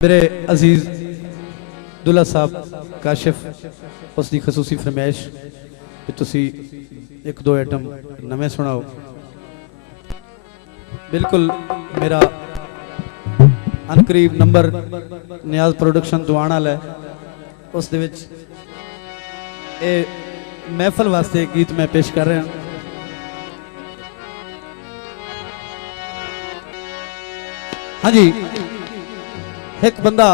मेरे अजीज दुल्ला साहब काशिफ उसकी खसूसी फरमाइश कि तुसी एक दो आइटम नवे सुनाओ। बिल्कुल मेरा अनकरीब नंबर नियाज प्रोडक्शन दुआना है उस दे विच ए महफल वास्ते गीत मैं पेश कर रहा। हाँ जी, एक बंदा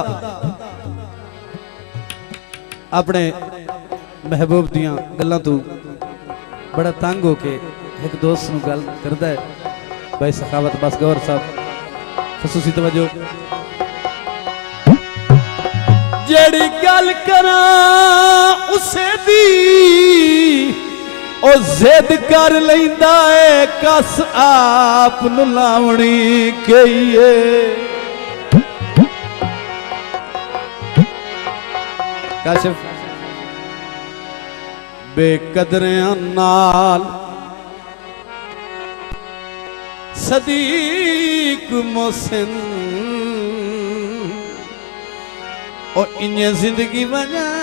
अपने महबूब दियां गल्लां तो बड़ा तंग होके एक दोस्त नूं गल करदा है। भाई सखावत बस गौर साहब खसूसी तवज्जो। जेड़ी गल करा उसे दी ओ जिद कर लैंदा है कस आप नूं लावणी कईए। काशिफ बेकदरियां नाल सदीक मोहसिन और इन्हें जिंदगी बनानी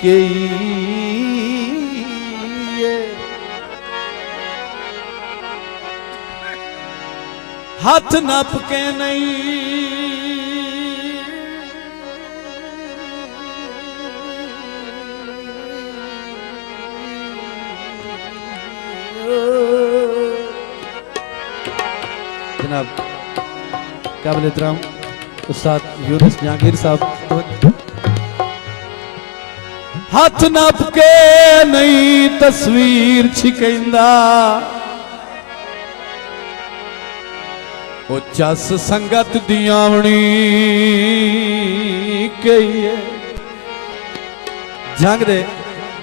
कई हाथ नाप के नहीं जनाब काबिल एहतराम उस्ताद यूनुस जहांगीर साहब। हाथ नाप के नहीं तस्वीर छिकैंदा ओ जस संगत दी आवणी कई है। जंग दे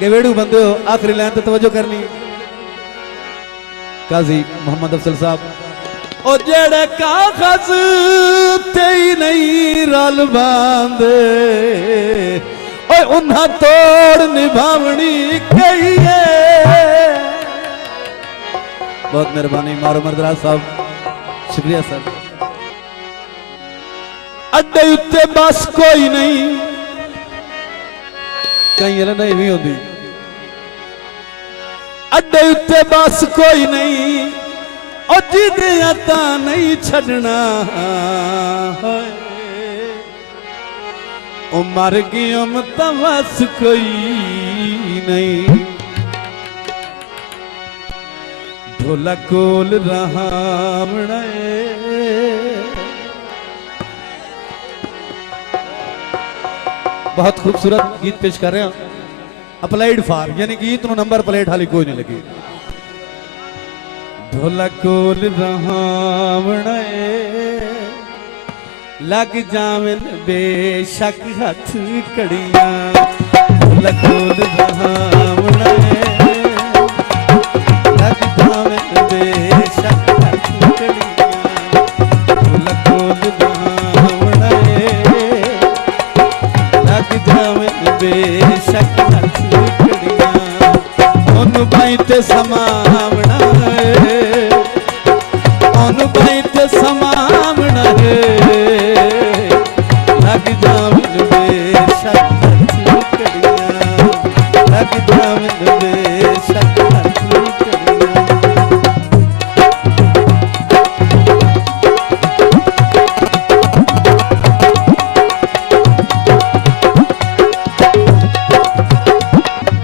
गवेड़ू बंदे हो आखिरी लाइन ते तवज्जो करनी। काजी मोहम्मद अफजल साहब ओ जेड़े कागज ते नहीं रल बांधे ओ उन्हां तोड़ निभावनी कई है। बहुत मेहरबानी मारो मर्दराज साहब, शुक्रिया सर। अड्डे उत्ते बस कोई नहीं कहीं नहीं भी होती। अड्डे उत्ते बस कोई नहीं ओ जिदिया ता नहीं छड़ना ओ मर गया मतवस कोई नहीं। ढोला कोल रहामना बहुत खूबसूरत गीत पेश कर रहे हैं। अप्लाइड फॉर यानी गीत नु नंबर प्लेट हाली कोई नहीं लगी। ढोला कोल रहावना लग जावन बेशक हथ कड़ियां। ढोला कोल रहावना लग जावन बेशक हथ कड़ियां। ढोला कोल रहावना लग जावन बेशक हथ कड़ियां। उन बाई ते समावना समावना है लग जावन बेशक हथ कड़ियां। लग जावन बेशक हथ कड़ियां।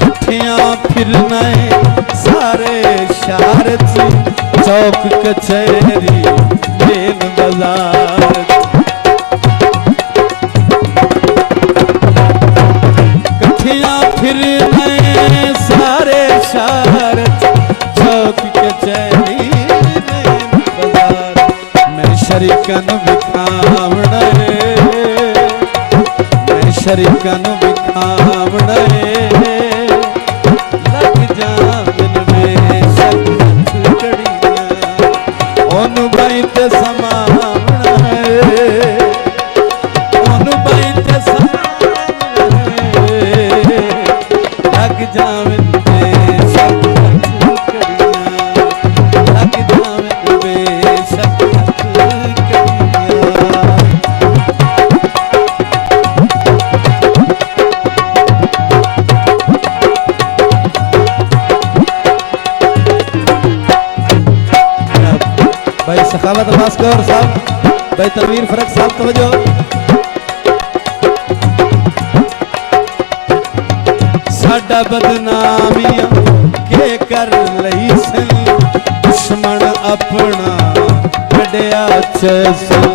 कठियां फिरना सारे शहर चौक कचहरी मेन बाजार। कठियां फिरने सारे शहर चौक कचहरी मेन बाजार। मैं शरीकन विखावना मैं शरीकन विखावना लग जावन बेशक हथ कड़ियां। सखावत अब्बास गौर साहब, भाई तनवीर फरक साहब तवज्जो। साडा बदनामियां के कर लई सन, दुश्मन अपना कढ़िया चैसन।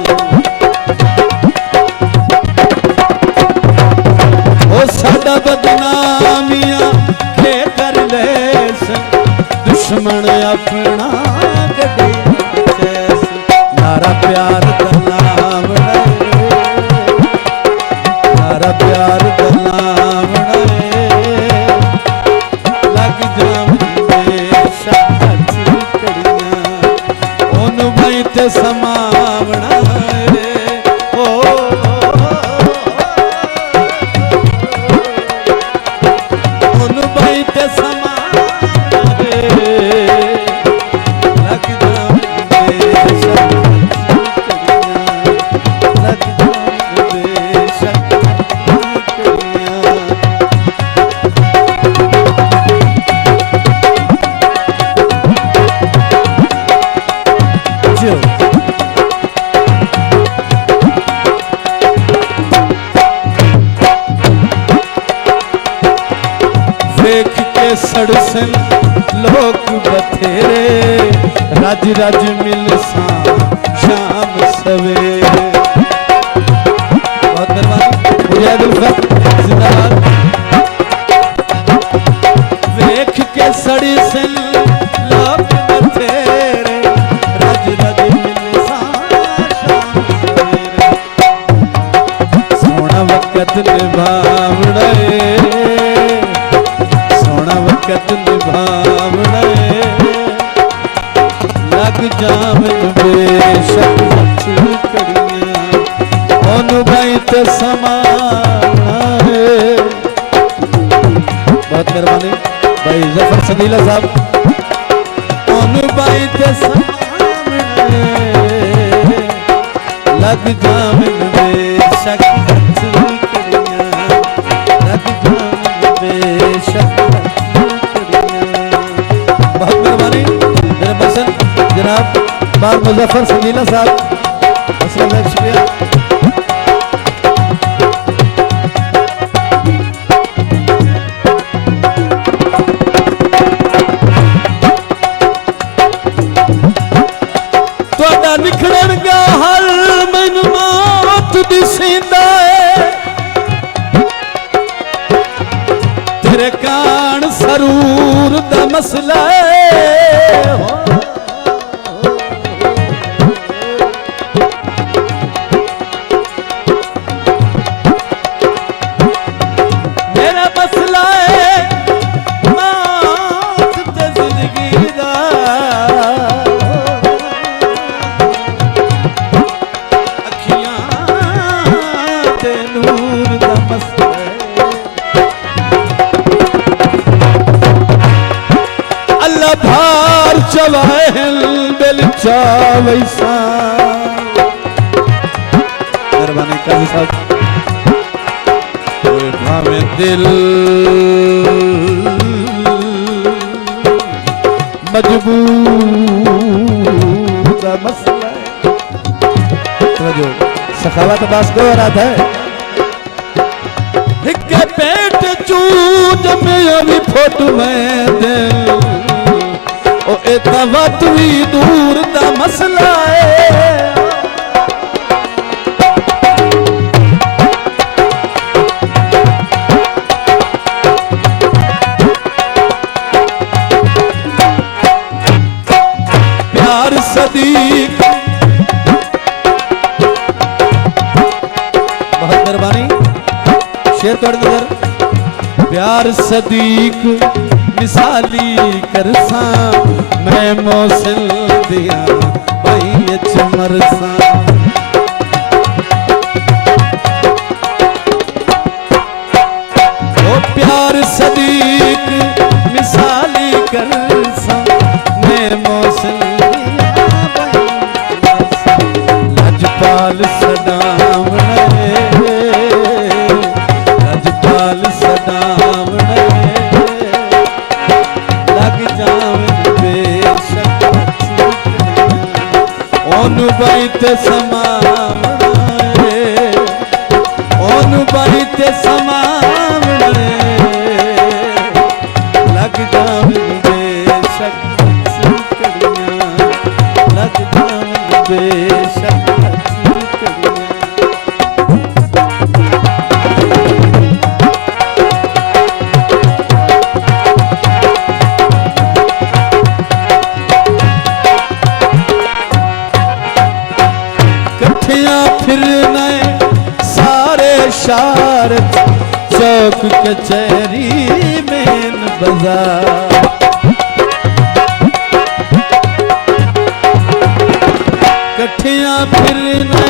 ओ साडा बदनामियां के कर ले सन, दुश्मन अपना कढ़िया चैसन। नारा प्यार दा नाम नारा प्यार दा नाम लग जावे शाच कड़ियां, ओनू भाई ते समावना ओ ओनू भाई ते समावना लग जावे शाच कड़ियां, लग जावे शाच कड़ियां। देख के सड़सन लोग बथेरे, राज राज मिलसा शाम सवेरे। बहुत मेहरबानी मुजाहिदुल फक जिंदाबाद। देख के सड़सन लोग बथेरे, राज राज मिलसा शाम सवेरे। सोना वक्त निभावना वक्त निभावना लग जावन बेशक कड़ियां, ओनू भाई ते समाना। बहुत मेहरबानी भाई जफर सदीला साहब। ओनू भाई ते समाना लग जावन बेशक कड़ियां, लग जावन बेशक। जनाब बार मुजफ्फर सदीला साहब, बहुत शुक्रिया। तुहाडा निखड़न गा हल मैनू मौत दिसींदा है, तेरे कान सरूर दा मसला है। भार चवाहल दिल चावैसा। मेहरबानी काजी साहब। ओए भावे दिल मजबूर का मसला है। सखावत अब्बास गौर आता है। के पेट चूज में अभी फोटो में दिल, ओ इतना भी दूर दा मसला है। प्यार सदीक, बहुत मेहरबानी शेर तोड़ नजर। प्यार सदीक मिसाली करसा, मैं मौसल दिया भाई चमरसा। ओ प्यार सदीक मिसाली करसा, मैं मौसल दिया भाई चमरसा। लजपाल सदावना, लजपाल सदावना लग जावन बेशक। ते समावना है ओन बारी ते समावना है लग जावन बेशक कड़ियां लग जावन बेशक कड़ियां फिरने सारे शहर चौक कचहरी मेन बाजार कठिया फिरने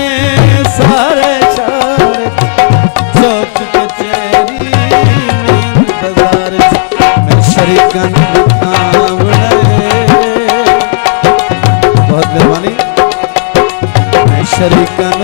सारे शहर चौक कचहरी मेन बाजार मैं शरीकन बहुत मेहरबानी शरीकन